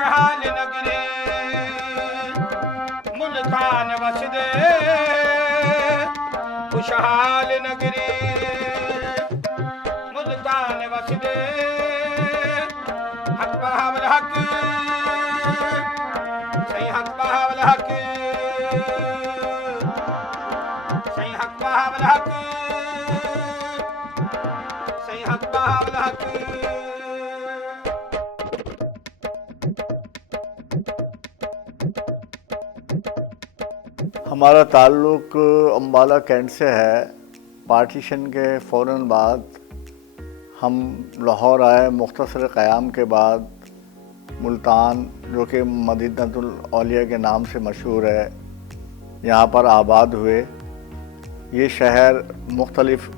खुशहाल नगरी मुल्तान वसदे खुशहाल नगरी मुल्तान वसदे हक बहावल हक सही हक बहावल हक सही हक बहावल हक सही हक बहावल हक। हमारा ताल्लुक़ अम्बाला कैंट से है। पार्टीशन के फ़ौरन बाद हम लाहौर आए। मुख्तसर क़याम के बाद मुल्तान, जो कि मदीनतुल औलिया के नाम से मशहूर है, यहाँ पर आबाद हुए। ये शहर मुख्तलिफ़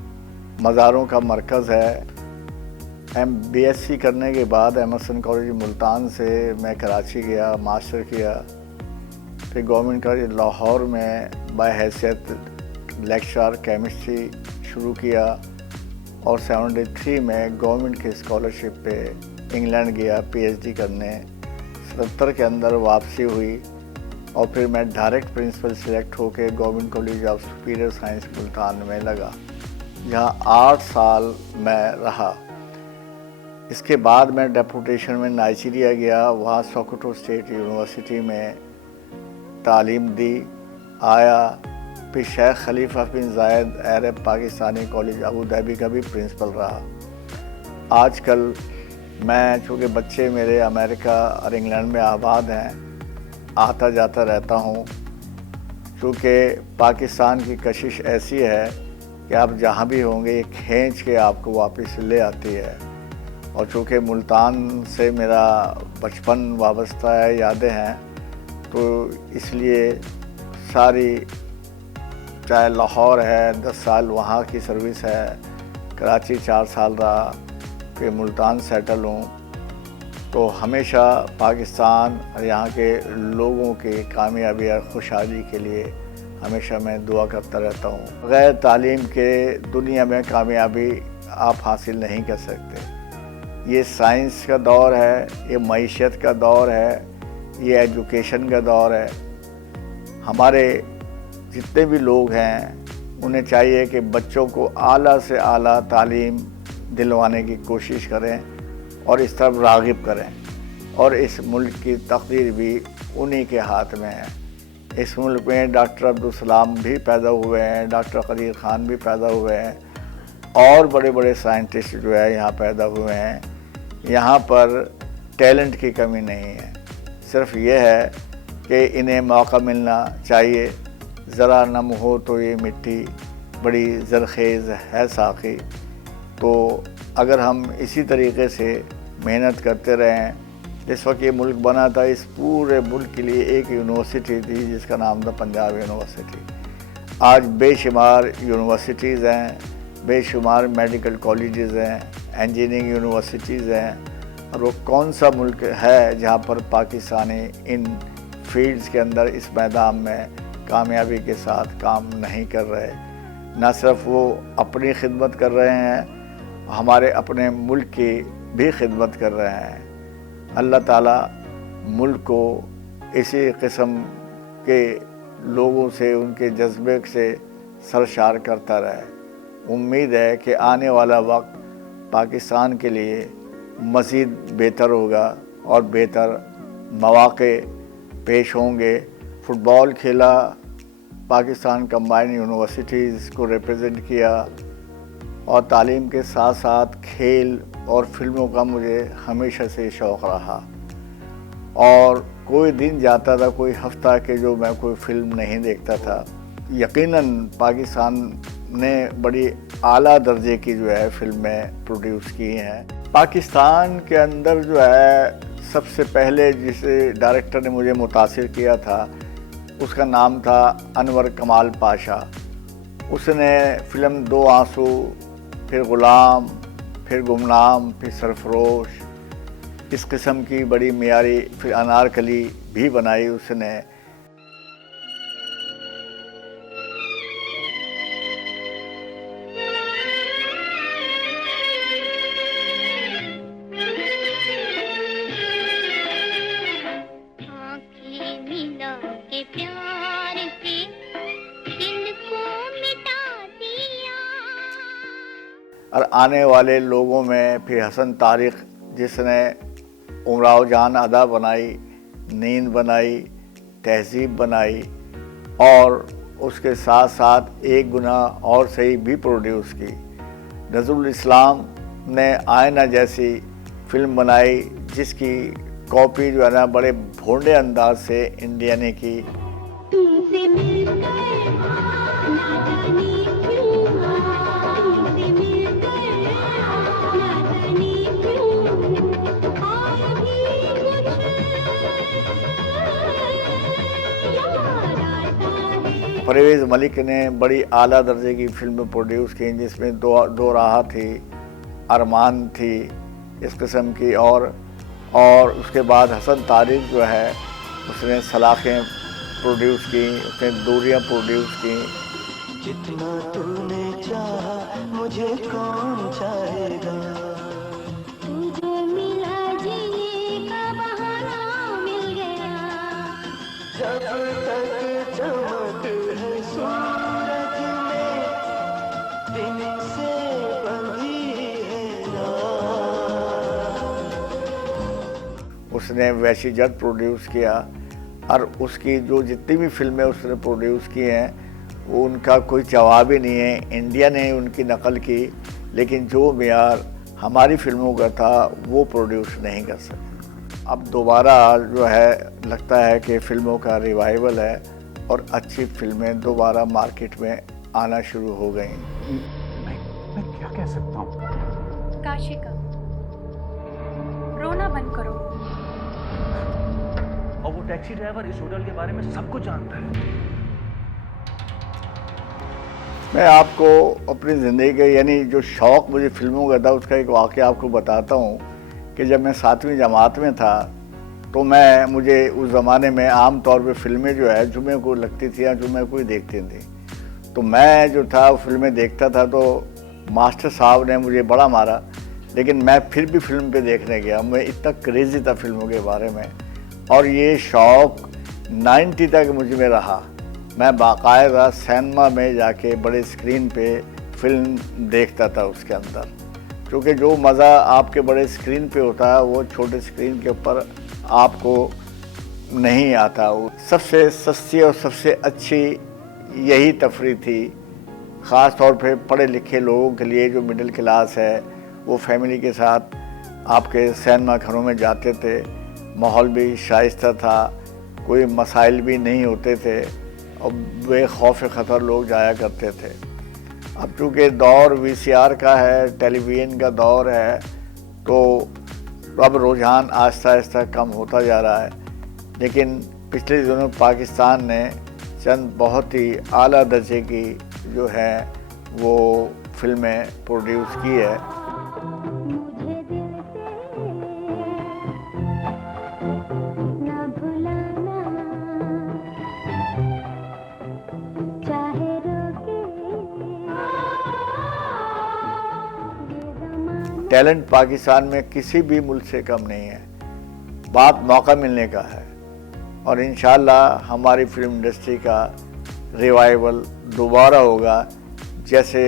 मज़ारों का मरकज़ है। BSc करने के बाद एमर्सन कॉलेज मुल्तान से मैं कराची गया, मास्टर किया। फिर गवर्नमेंट कॉलेज लाहौर में बाहैसियत लेक्चरर केमिस्ट्री शुरू किया और 73 में गवर्नमेंट की स्कॉलरशिप पे इंग्लैंड गया PhD करने। 77 के अंदर वापसी हुई और फिर मैं डायरेक्ट प्रिंसिपल सिलेक्ट होकर government college of superior science Multan में लगा, जहाँ 8 साल मैं रहा। इसके बाद मैं डेपुटेशन में नाइजीरिया गया, वहाँ सोकोटो स्टेट यूनिवर्सिटी में तालीम दी, आया। फिर शेख खलीफा बिन जायद अरब पाकिस्तानी कॉलेज अबू धाबी का भी प्रिंसिपल रहा। आजकल मैं, चूँकि बच्चे मेरे अमेरिका और इंग्लैंड में आबाद हैं, आता जाता रहता हूँ। चूँकि पाकिस्तान की कशिश ऐसी है कि आप जहाँ भी होंगे ये खींच के आपको वापस ले आती है। और चूँकि मुल्तान से मेरा बचपन वाबस्ता है, यादें हैं, तो इसलिए सारी, चाहे लाहौर है 10 साल वहाँ की सर्विस है, कराची 4 साल रहा, फिर मुल्तान सेटल हूँ, तो हमेशा पाकिस्तान और यहाँ के लोगों की कामयाबी और खुशहाली के लिए हमेशा मैं दुआ करता रहता हूँ। बग़ैर तालीम के दुनिया में कामयाबी आप हासिल नहीं कर सकते। ये साइंस का दौर है, ये मईशत का दौर है, ये एजुकेशन का दौर है। हमारे जितने भी लोग हैं उन्हें चाहिए कि बच्चों को आला से आला तालीम दिलवाने की कोशिश करें और इस तरफ राग़िब करें। और इस मुल्क की तकदीर भी उन्हीं के हाथ में है। इस मुल्क में डॉक्टर अब्दुल सलाम भी पैदा हुए हैं, डॉक्टर कदीर ख़ान भी पैदा हुए हैं, और बड़े बड़े साइंटिस्ट जो है यहाँ पैदा हुए हैं। यहाँ पर टैलेंट की कमी नहीं है, सिर्फ ये है कि इन्हें मौका मिलना चाहिए। ज़रा नम हो तो ये मिट्टी बड़ी ज़रखेज़ है साक़ी। तो अगर हम इसी तरीके से मेहनत करते रहें, इस वक्त ये मुल्क बना था, इस पूरे मुल्क के लिए एक यूनिवर्सिटी थी जिसका नाम था पंजाब यूनिवर्सिटी। आज बेशुमार यूनिवर्सिटीज़ हैं, बेशुमार मेडिकल कॉलेजेस हैं, इंजीनियरिंग यूनिवर्सिटीज़ हैं। और वो कौन सा मुल्क है जहाँ पर पाकिस्तानी इन फील्ड्स के अंदर, इस मैदान में कामयाबी के साथ काम नहीं कर रहे। न सिर्फ वो अपनी खिदमत कर रहे हैं, हमारे अपने मुल्क की भी खिदमत कर रहे हैं। अल्लाह ताला मुल्क को इसी किस्म के लोगों से, उनके जज्बे से सरशार करता रहे। उम्मीद है कि आने वाला वक्त पाकिस्तान के लिए मज़ीद बेहतर होगा और बेहतर मौक़े पेश होंगे। फ़ुटबॉल खेला, पाकिस्तान कंबाइंड यूनिवर्सिटीज़ को रिप्रेजेंट किया, और तालीम के साथ साथ खेल और फिल्मों का मुझे हमेशा से शौक़ रहा। और कोई दिन जाता था, कोई हफ्ता के जो मैं कोई फ़िल्म नहीं देखता था। यकीनन पाकिस्तान ने बड़ी आला दर्जे की जो है फिल्में प्रोड्यूस की हैं। पाकिस्तान के अंदर जो है सबसे पहले जिस डायरेक्टर ने मुझे मुतासिर किया था उसका नाम था अनवर कमाल पाशा। उसने फ़िल्म दो आंसू, फिर ग़ुलाम, फिर गुमनाम, फिर सरफरोश, इस किस्म की बड़ी मियारी, फिर अनारकली भी बनाई उसने। और आने वाले लोगों में फिर हसन तारिक जिसने उमराव जान अदा बनाई, नींद बनाई, तहज़ीब बनाई और उसके साथ साथ एक गुना और सही भी प्रोड्यूस की। नज़रुल इस्लाम ने आईना जैसी फिल्म बनाई जिसकी कॉपी जो है ना बड़े भोंडे अंदाज से इंडिया ने की। तुमसे मिल गए ना जाने क्यों, तुमसे मिल गए ना जाने क्यों, आज भी कुछ याद आता है। परवेज़ मलिक ने बड़ी आला दर्जे की फिल्म प्रोड्यूस की जिसमें दो राह थी, अरमान थी इस किस्म की, और उसके बाद हसन तारिक जो है उसने सलाखें प्रोड्यूस की, उसने दूरियां प्रोड्यूस की। जितना तूने चाहा मुझे कौन चाहेगा, तुझे मिला जीने का बहाना मिल गया, जब तक चमक है सूरज में दिन से बंधी है रात। उसने वैशी जट प्रोड्यूस किया और उसकी जो जितनी भी फिल्में उसने प्रोड्यूस की हैं वो उनका कोई जवाब ही नहीं है। इंडिया ने उनकी नकल की, लेकिन जो मेयार हमारी फिल्मों का था वो प्रोड्यूस नहीं कर सके। अब दोबारा जो है लगता है कि फ़िल्मों का रिवाइवल है और अच्छी फिल्में दोबारा मार्केट में आना शुरू हो गई। मैं क्या कह सकता हूँ? काशिका, रोना बंद करो। और वो टैक्सी ड्राइवर इस होटल के बारे में सब कुछ जानता है। मैं आपको अपनी ज़िंदगी के यानी जो शौक़ मुझे फ़िल्मों का था उसका एक वाक़या आपको बताता हूँ कि जब मैं 7वीं जमात में था तो मुझे उस ज़माने में आम तौर पे फ़िल्में जो है जुमे को लगती थी या जुमे को ही देखती थी। तो मैं जो था वो फिल्में देखता था तो मास्टर साहब ने मुझे बड़ा मारा, लेकिन मैं फिर भी फिल्म पे देखने गया। मैं इतना क्रेज़ी था फिल्मों के बारे में और ये शौक़ 90 तक मुझ में रहा। मैं बाकायदा सिनेमा में जाके बड़े स्क्रीन पे फिल्म देखता था उसके अंदर, क्योंकि जो मज़ा आपके बड़े स्क्रीन पे होता है वो छोटे स्क्रीन के ऊपर आपको नहीं आता। सबसे सस्ती और सबसे अच्छी यही तफरीह थी, ख़ास तौर पे पढ़े लिखे लोगों के लिए। जो मिडिल क्लास है वो फैमिली के साथ आपके सिनेमा घरों में जाते थे, माहौल भी शाइस्ता था, कोई मसाइल भी नहीं होते थे और बेखौफ ख़तर लोग जाया करते थे। अब चूँकि दौर वीसीआर का है, टेलीविज़न का दौर है, तो अब रुझान आहिस्ता आहिस्ता कम होता जा रहा है। लेकिन पिछले दिनों पाकिस्तान ने चंद बहुत ही आला दर्जे की जो है वो फिल्में प्रोड्यूस की है। मुझे दिल से ना भुलाना, चाहे रोके ये ज़माना। टैलेंट पाकिस्तान में किसी भी मुल्क से कम नहीं है, बात मौका मिलने का है। और इंशाअल्लाह हमारी फिल्म इंडस्ट्री का रिवाइवल दोबारा होगा, जैसे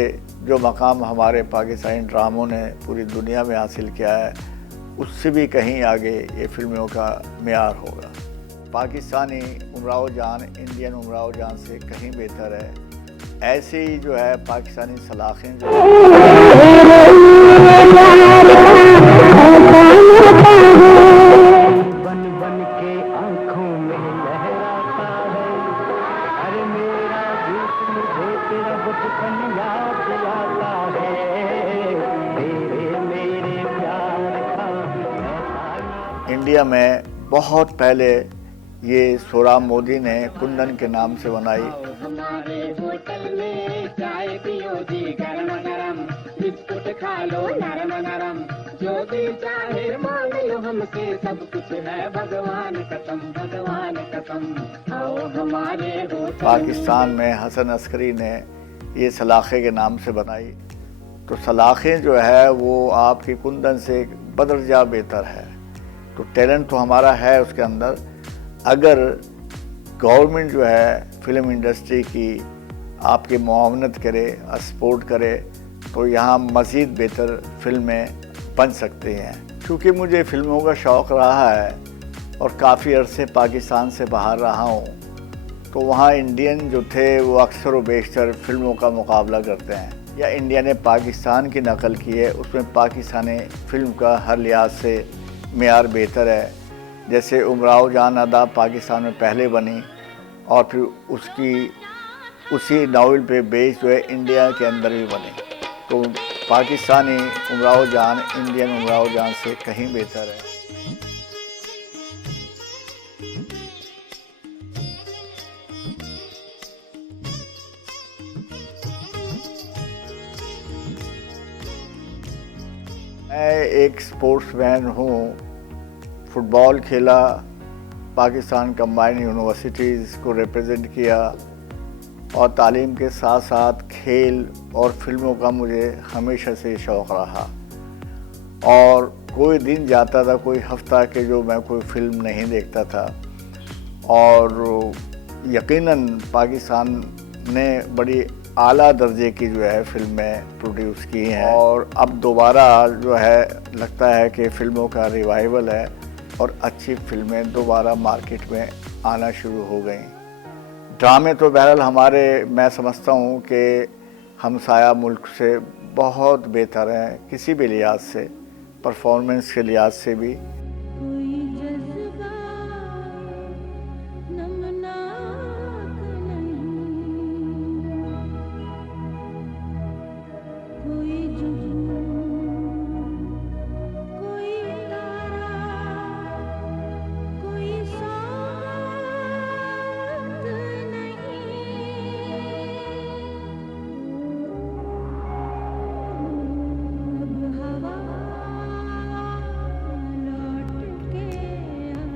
जो मकाम हमारे पाकिस्तानी ड्रामों ने पूरी दुनिया में हासिल किया है उससे भी कहीं आगे ये फिल्मों का मेयार होगा। पाकिस्तानी उमराव जान इंडियन उमराव जान से कहीं बेहतर है। ऐसे ही जो है पाकिस्तानी सलाखें जो बन बन के आंखों में लहराता है, अरे मेरा गीत मुझे तेरा बचपन याद दिलाता है, तेरे मेरे प्यार का एहसास। इंडिया में बहुत पहले ये सोहराब मोदी ने कुंदन के नाम से बनाई। हमारे होटल में चाय पियो जी गरम गरम, बिस्कुट खा लो नरम नरम, जो दिल चाहे मांग लो हमसे, सब कुछ है भगवान कसम, भगवान कसम, आओ हमारे होटल। पाकिस्तान में हसन अस्करी ने ये सलाखे के नाम से बनाई। तो सलाखें जो है वो आपकी कुंदन से बदरजा बेहतर है। तो टैलेंट तो हमारा है उसके अंदर। अगर गवर्नमेंट जो है फिल्म इंडस्ट्री की आपकी मुआवनत करे, सपोर्ट करे, तो यहाँ मज़ीद बेहतर फिल्में बन सकती हैं। क्योंकि मुझे फ़िल्मों का शौक़ रहा है और काफ़ी अरसे पाकिस्तान से बाहर रहा हूँ, तो वहाँ इंडियन जो थे वो अक्सर व बेशतर फ़िल्मों का मुकाबला करते हैं, या इंडिया ने पाकिस्तान की नकल की है, उसमें पाकिस्तानी फ़िल्म का हर लिहाज से मेयार बेहतर है। जैसे उमराव जान अदा पाकिस्तान में पहले बनी और फिर उसी नावल पे बेस्ड जो है इंडिया के अंदर भी बने, तो पाकिस्तानी उमराव जान इंडियन उमराव जान से कहीं बेहतर है। मैं एक स्पोर्ट्समैन हूँ, फुटबॉल खेला, पाकिस्तान कंबाइंड यूनिवर्सिटीज़ को रिप्रेजेंट किया और तालीम के साथ साथ खेल और फिल्मों का मुझे हमेशा से शौक़ रहा। और कोई दिन जाता था, कोई हफ्ता के जो मैं कोई फ़िल्म नहीं देखता था। और यकीनन पाकिस्तान ने बड़ी आला दर्जे की जो है फिल्में प्रोड्यूस की हैं और अब दोबारा जो है लगता है कि फ़िल्मों का रिवाइवल है और अच्छी फिल्में दोबारा मार्केट में आना शुरू हो गई। ड्रामे तो बहरहाल हमारे, मैं समझता हूँ कि हमसाया मुल्क से बहुत बेहतर हैं किसी भी लिहाज से, परफॉर्मेंस के लिहाज से भी।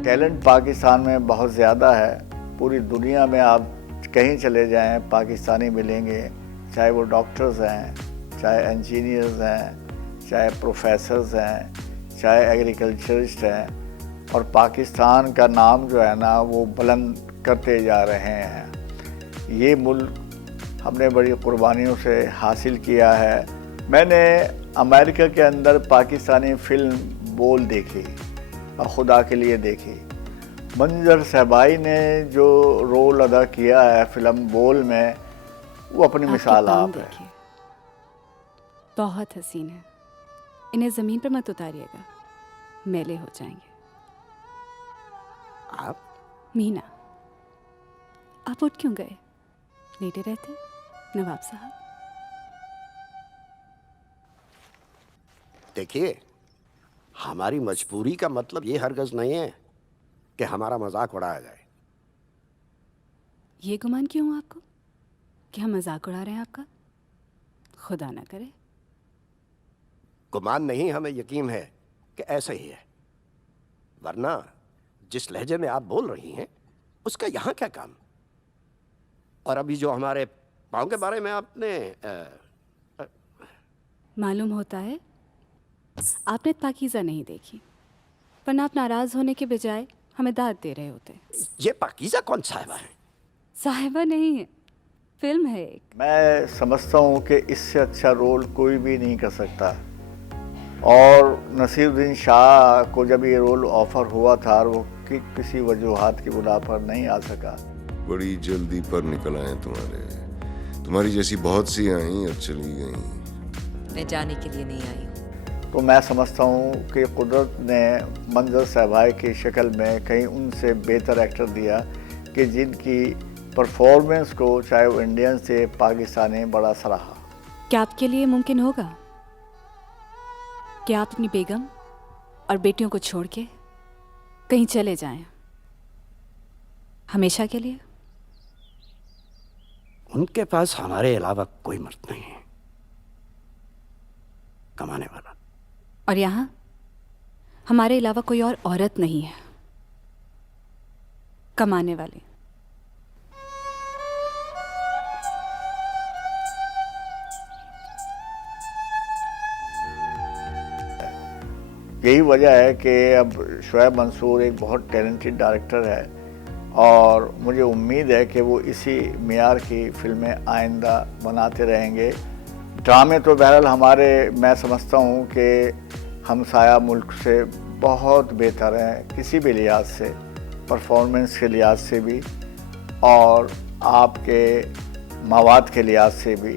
टैलेंट पाकिस्तान में बहुत ज़्यादा है। पूरी दुनिया में आप कहीं चले जाएं पाकिस्तानी मिलेंगे, चाहे वो डॉक्टर्स हैं, चाहे इंजीनियर्स हैं, चाहे प्रोफेसर्स हैं, चाहे एग्रीकल्चरिस्ट हैं, और पाकिस्तान का नाम जो है ना वो बुलंद करते जा रहे हैं। ये मुल्क हमने बड़ी कुर्बानियों से हासिल किया है। मैंने अमेरिका के अंदर पाकिस्तानी फ़िल्म बोल देखी और खुदा के लिए देखी। मंजर सहबाई ने जो रोल अदा किया है फिल्म बोल में, वो अपनी मिसाल आप है। बहुत हसीन है, इन्हें ज़मीन पर मत उतारिएगा, मैले हो जाएंगे। आप? मीना, आप उठ क्यों गए? लेटे रहते नवाब साहब। देखिए, हमारी मजबूरी का मतलब ये हरगज नहीं है कि हमारा मजाक उड़ाया जाए। ये गुमान क्यों हुआ आपको कि हम मजाक उड़ा रहे हैं आपका? खुदा ना करे। गुमान नहीं, हमें यकीन है कि ऐसा ही है, वरना जिस लहजे में आप बोल रही हैं उसका यहाँ क्या काम। और अभी जो हमारे पाँव के बारे में आपने मालूम होता है आपने पाकीज़ा नहीं देखी, वरना आप नाराज़ होने के बजाय हमें दाद दे रहे होते। ये पाकीज़ा कौन साहिबा है? साहिबा नहीं है, फिल्म है एक। मैं समझता हूँ कि इससे अच्छा रोल कोई भी नहीं कर सकता। और नसीरुद्दीन शाह को जब ये रोल ऑफ़र हुआ था और वो किसी वजूहात की बुना पर नहीं आ सका। बड़ी जल्दी पर निकल आए तुम्हारी जैसी बहुत सी आई और चली गई। मैं जाने के लिए नहीं आई। तो मैं समझता हूँ कि कुदरत ने मंजर सहबाई की शक्ल में कहीं उनसे बेहतर एक्टर दिया कि जिनकी परफॉर्मेंस को चाहे वो इंडियन से पाकिस्तानी बड़ा सराहा। क्या आपके लिए मुमकिन होगा कि आप अपनी बेगम और बेटियों को छोड़ के कहीं चले जाएं हमेशा के लिए? उनके पास हमारे अलावा कोई मर्द नहीं है कमाने वाला, और यहाँ हमारे अलावा कोई और औरत नहीं है कमाने वाली। यही वजह है कि अब शोएब मंसूर एक बहुत टैलेंटेड डायरेक्टर है और मुझे उम्मीद है कि वो इसी मियार की फिल्में आइंदा बनाते रहेंगे। ड्रामे तो बहरहाल हमारे, मैं समझता हूँ कि हमसाया मुल्क से बहुत बेहतर हैं किसी भी लिहाज से, परफॉर्मेंस के लिहाज से भी और आपके मवाद के लिहाज से भी।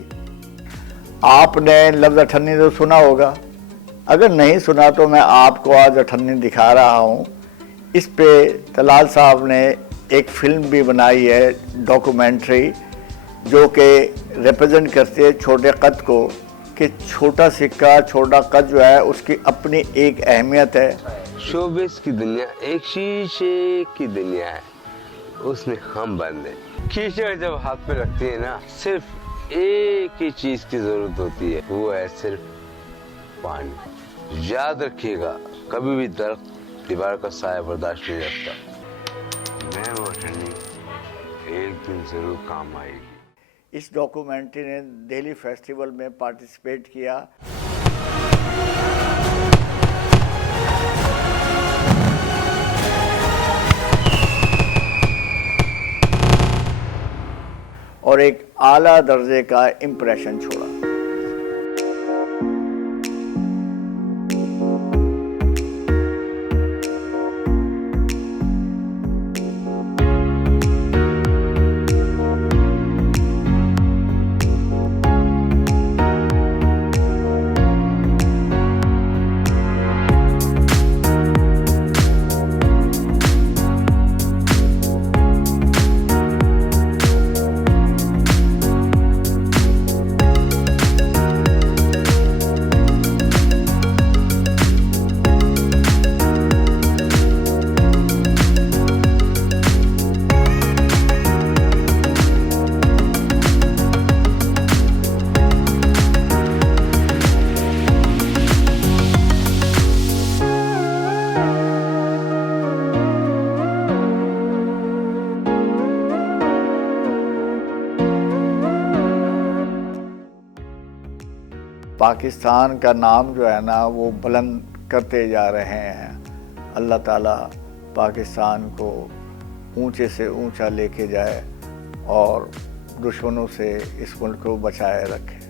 आपने लफ्ज़ अठन्नी तो सुना होगा, अगर नहीं सुना तो मैं आपको आज अठन्नी दिखा रहा हूँ। इस पे तलाल साहब ने एक फिल्म भी बनाई है, डॉक्यूमेंट्री, जो कि रिप्रेजेंट करती है छोटे कद को, कि छोटा सिक्का, छोटा कद जो है उसकी अपनी एक अहमियत है। शोबिस की दुनिया एक शीशे की दुनिया है, उसमें हम बंद हैं। कीचड़ जब हाथ पे रखती है ना, सिर्फ एक ही चीज की जरूरत होती है, वो है सिर्फ पानी। याद रखिएगा, कभी भी दरख्त दीवार का साया बर्दाश्त नहीं रखता। मैं वो ठंडी एक दिन जरूर काम आएगी। इस डॉक्यूमेंट्री ने दिल्ली फेस्टिवल में पार्टिसिपेट किया। और एक आला दर्जे का इम्प्रेशन छोड़ा। पाकिस्तान का नाम जो है ना वो बुलंद करते जा रहे हैं। अल्लाह ताला पाकिस्तान को ऊंचे से ऊंचा लेके जाए और दुश्मनों से इस मुल्क को बचाए रखे।